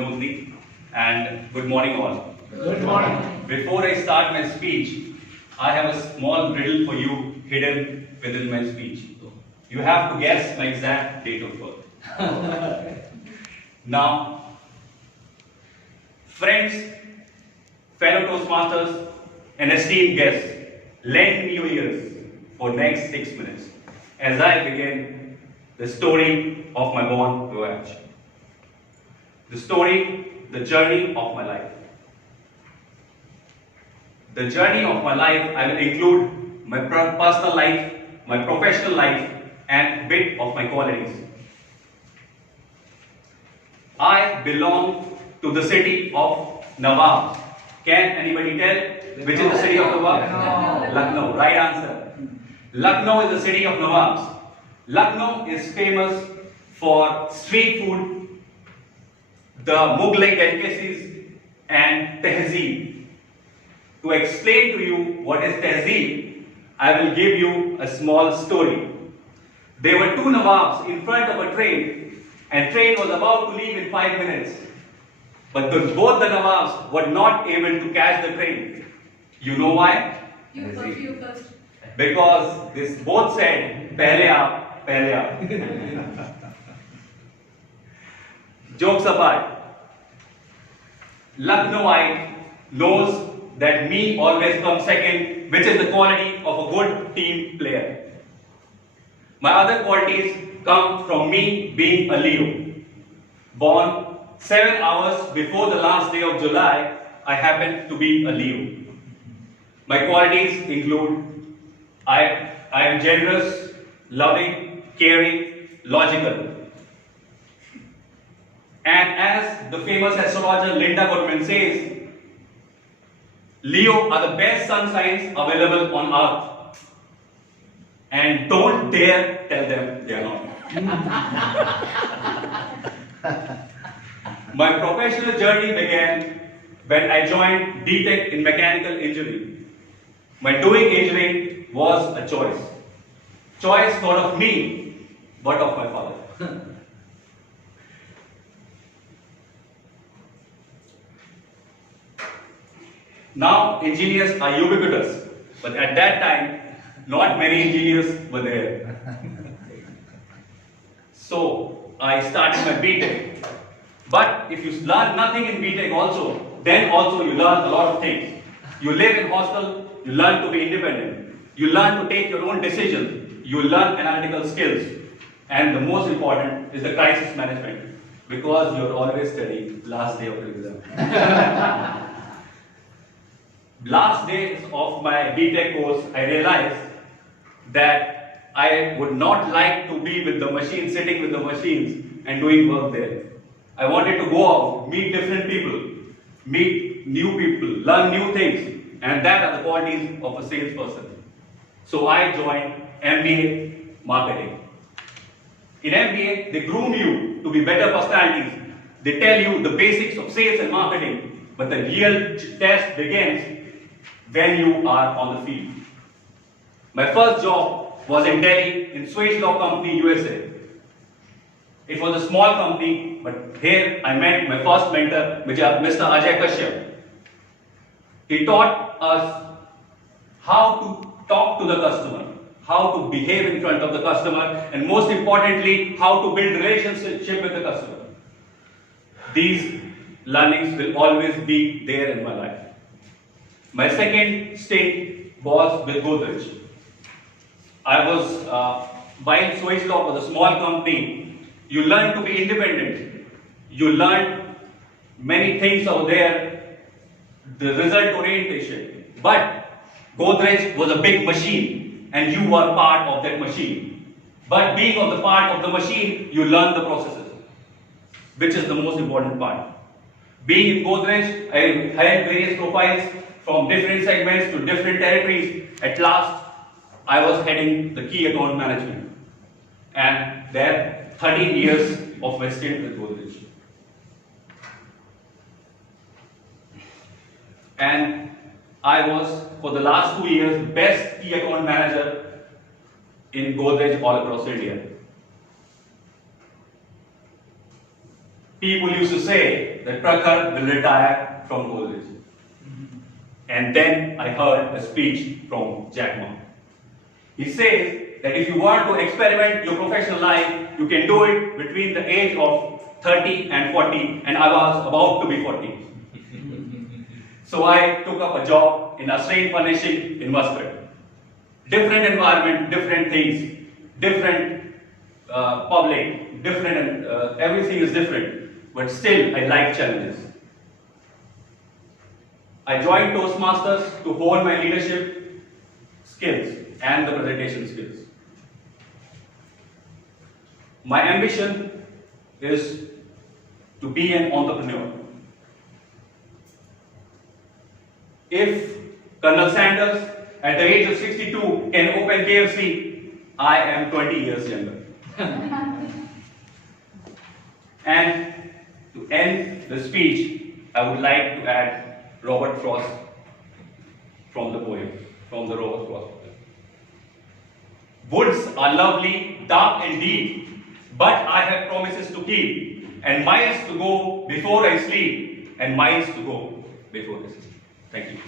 Vinodni, and good morning all. Good morning. Before I start my speech, I have a small riddle for you hidden within my speech. You have to guess my exact date of birth. Now, friends, fellow Toastmasters, and esteemed guests, lend me your ears for next 6 minutes as I begin the story of my born voyage. The story, the journey of my life. The journey of my life, I will include my personal life, my professional life, and a bit of my qualities. I belong to the city of Nawab. Can anybody tell which is the city of Nawab? Lucknow. Right answer. Lucknow is the city of Nawabs. Lucknow is famous for street food, the Mughlai delicacies, and tehzeeb. To explain to you what is tehzeeb, I will give you a small story. There were two Nawabs in front of a train, and train was about to leave in 5 minutes. But both the Nawabs were not able to catch the train. You know why? You first. Because this both said, "Pehle aap, pehle aap." Jokes apart, Lucknowite knows that me always comes second, which is the quality of a good team player. My other qualities come from me being a Leo. Born 7 hours before the last day of July, I happen to be a Leo. My qualities include I am generous, loving, caring, logical. And as the famous astrologer Linda Goodman says, Leo are the best sun signs available on earth. And don't dare tell them they are not. My professional journey began when I joined BTech in mechanical engineering. My doing engineering was a choice. Choice not of me, but of my father. Now engineers are ubiquitous, but at that time, not many engineers were there. So I started my BTech. But if you learn nothing in BTech also, then also you learn a lot of things. You live in hostel, you learn to be independent. You learn to take your own decisions. You learn analytical skills. And the most important is the crisis management, because you're always studying last day of the exam. Last days of my BTech course, I realized that I would not like to be with the machines, sitting with the machines and doing work there. I wanted to go out, meet different people, meet new people, learn new things, and that are the qualities of a salesperson. So I joined MBA Marketing. In MBA, they groom you to be better personalities. They tell you the basics of sales and marketing, but the real test begins when you are on the field. My first job was in Delhi in Swedish Law Company, USA. It was a small company, but here I met my first mentor, Mr. Ajay Kashyap. He taught us how to talk to the customer, how to behave in front of the customer, and most importantly, how to build relationship with the customer. These learnings will always be there in my life. My second stint was with Godrej. I was, while Swedish Law was a small company, you learn to be independent. You learn many things over there, the result orientation. But Godrej was a big machine, and you were part of that machine. But being on the part of the machine, you learn the processes, which is the most important part. Being in Godrej, I had various profiles from different segments to different territories. At last, I was heading the key account management. And there, 13 years of my stint with Godrej. And I was, for the last 2 years, best key account manager in Godrej all across India. people used to say that Prakhar will retire from college. And then I heard a speech from Jack Ma. He says that if you want to experiment your professional life, you can do it between the age of 30 and 40, and I was about to be 40. So I took up a job in Australian furnishing in Muscat. Different environment, different things, different public, different, everything is different, but still I like challenges. I joined Toastmasters to hone my leadership skills and the presentation skills. My ambition is to be an entrepreneur. If Colonel Sanders at the age of 62 can open KFC, I am 20 years younger. And to end the speech, I would like to add Robert Frost from the poem, from the Robert Frost poem. Woods are lovely, dark and deep, but I have promises to keep, and miles to go before I sleep, and miles to go before I sleep. Thank you.